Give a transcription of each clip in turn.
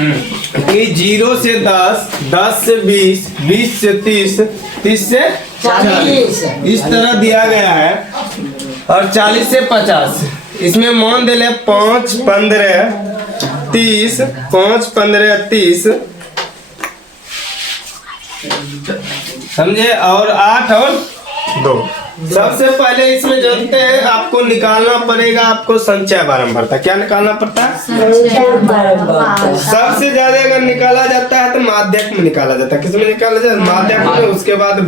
कि 0 से 10, 10 से 20, 20 से 30, 30 से 40 इस तरह दिया गया है। और 40 से 50 इसमें मान दे ले 5, 15, 30, 5, 15, 30 समझे, और 8 और 2। सबसे पहले इसमें जानते हैं आपको निकालना पड़ेगा, आपको संचय बारंबारता। क्या निकालना पड़ता है? सबसे ज्यादा अगर निकाला जाता है तो माध्यक में निकाला जाता है। किसमें निकाला जाता है? माध्यक में। उसके बाद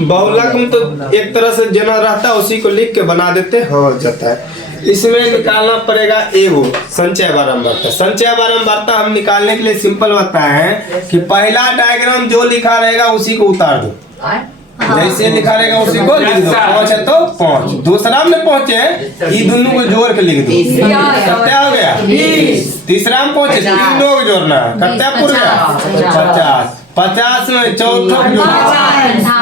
बहुलक में तो एक तरह से जना रहता है उसी को लिख के बना देते हो जाता है। इसमें निकालना पड़ेगा एगो संचय बारंबारता। संचय बारंबारता हम निकालने के लिए सिंपल होता है कि पहला डायग्राम जो लिखा रहेगा उसी को उतार दो, जैसे लिखा रहेगा उसी को लिख दो। 5 है तो 5, दूसरा में पहुंचे ये दोनों को जोड़ के लिख दो, कितना हो गया? 20। तीसरा में पहुंचे 3 लोग जोड़ना, कितना पूरा गया? 50। 50 में चौथा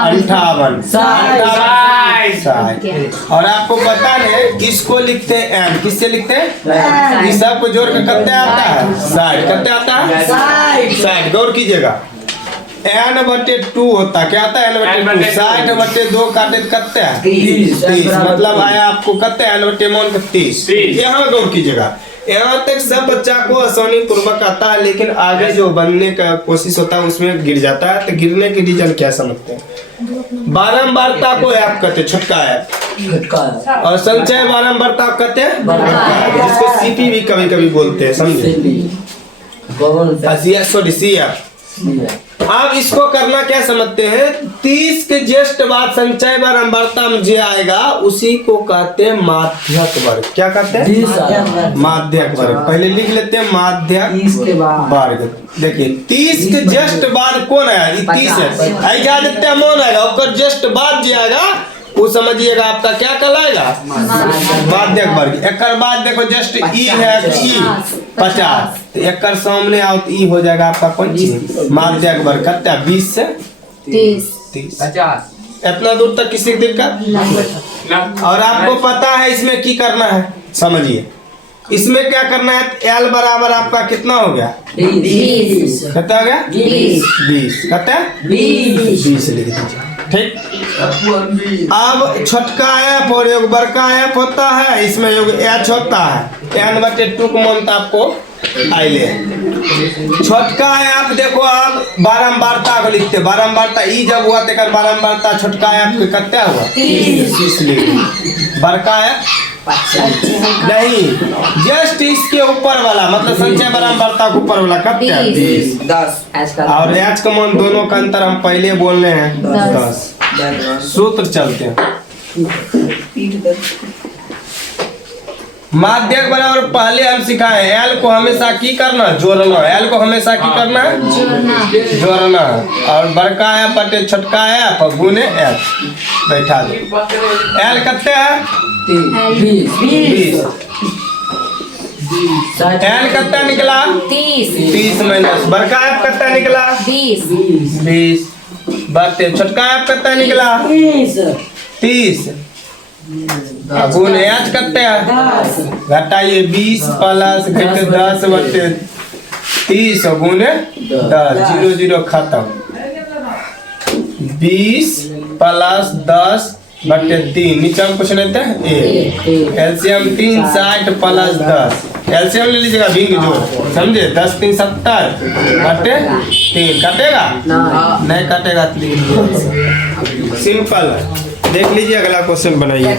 58, 60। और आपको पता है इसको लिखते हैं एंड, किससे लिखते हैं? इस सब को जोड़ के कितना आता है? 60। कितना आता है? 60। गौर कीजिएगा, n/2 होता क्या आता है? n/2। 60/2 काटे कितने हैं? 30। मतलब आया आपको कितने? n/30। यहाँ गौर कीजिएगा, यहाँ तक सब बच्चा को आसानी पूर्वक आता है, लेकिन आगे जो बनने का कोशिश होता है उसमें गिर जाता है। तो गिरने की रीजन क्या समझते हैं? बारंबारता को ऐप कहते हैं, छुटका ऐप, और संचय बारंबारता कहते हैं, जिसको सीपी भी कभी कभी बोलते हैं, समझे? CF। अब इसको करना क्या समझते हैं? 30 के जस्ट बाद संचय बारंबारता में जो आएगा उसी को कहते हैं माध्यक वर्ग। क्या कहते हैं? माध्यक वर्ग। पहले लिख लेते हैं माध्यक वर्ग। देखिए 30 के जस्ट बाद कौन आया? 30 है, आई क्या देते हैं? मान आएगा, और जस्ट बाद जो आएगा वो समझिएगा आपका क्या कहलाएगा? माध्यक वर्ग। एक बाद देखो जस्ट ई है, ई 50, तो एक सामने आओ तो ई हो जाएगा आपका 25। माध्यक वर्ग कितना? 20 से 30, 50। इतना दूर तक किसी दिक्कत? और आपको पता है इसमें की करना है, समझिए इसमें क्या करना है? L बराबर आपका कितना हो गया? 20। कितना हो गया? 20। कितना? 20 लिख दीजिए, ठीक। अब छोटका ऐप और योग बड़का ऐप होता है, इसमें योग H होता है। n/2 को मानता आपको आइले। छोटका ऐप देखो आप बारंबारता को लिखते, बारंबारता ई जब हुआ तो बारंबारता छोटका ऐप के कितना हुआ? 30 लिख। बड़का ऐप नहीं, जस्ट इसके ऊपर वाला, मतलब संचय बारंबारता के ऊपर वाला कितना? 10। और H का मान दोनों का अंतर हम पहले बोल रहे हैं 10। सूत्र चलते हैं। माध्यक बराबर पहले हम सिखाए L को हमेशा की करना? जोड़ना। L को हमेशा की करना? जोड़ना। और बड़का है बटे छोटका है गुने F बैठा दो। L कितने है? 20। L कितना निकला? 30 माइनस बड़का F कितना निकला? 20 बटे छोटका F कितना निकला? 30 गुण H कितने है? घटाइए 20 प्लस 10 बटे 30 गुने 10, 0 0 खत्म। 20 प्लस 10 बटे 3, नीचे हम कुछ लेते हैं एलसीएम 3 60 प्लस 10, एलसीएम ले लीजिएगा भिंग जोड़, समझे? 10 3 70 बटे 3 कटेगा? नहीं कटेगा तो लिख लीजिए, सिंपल है। देख लीजिए अगला क्वेश्चन बनाइए।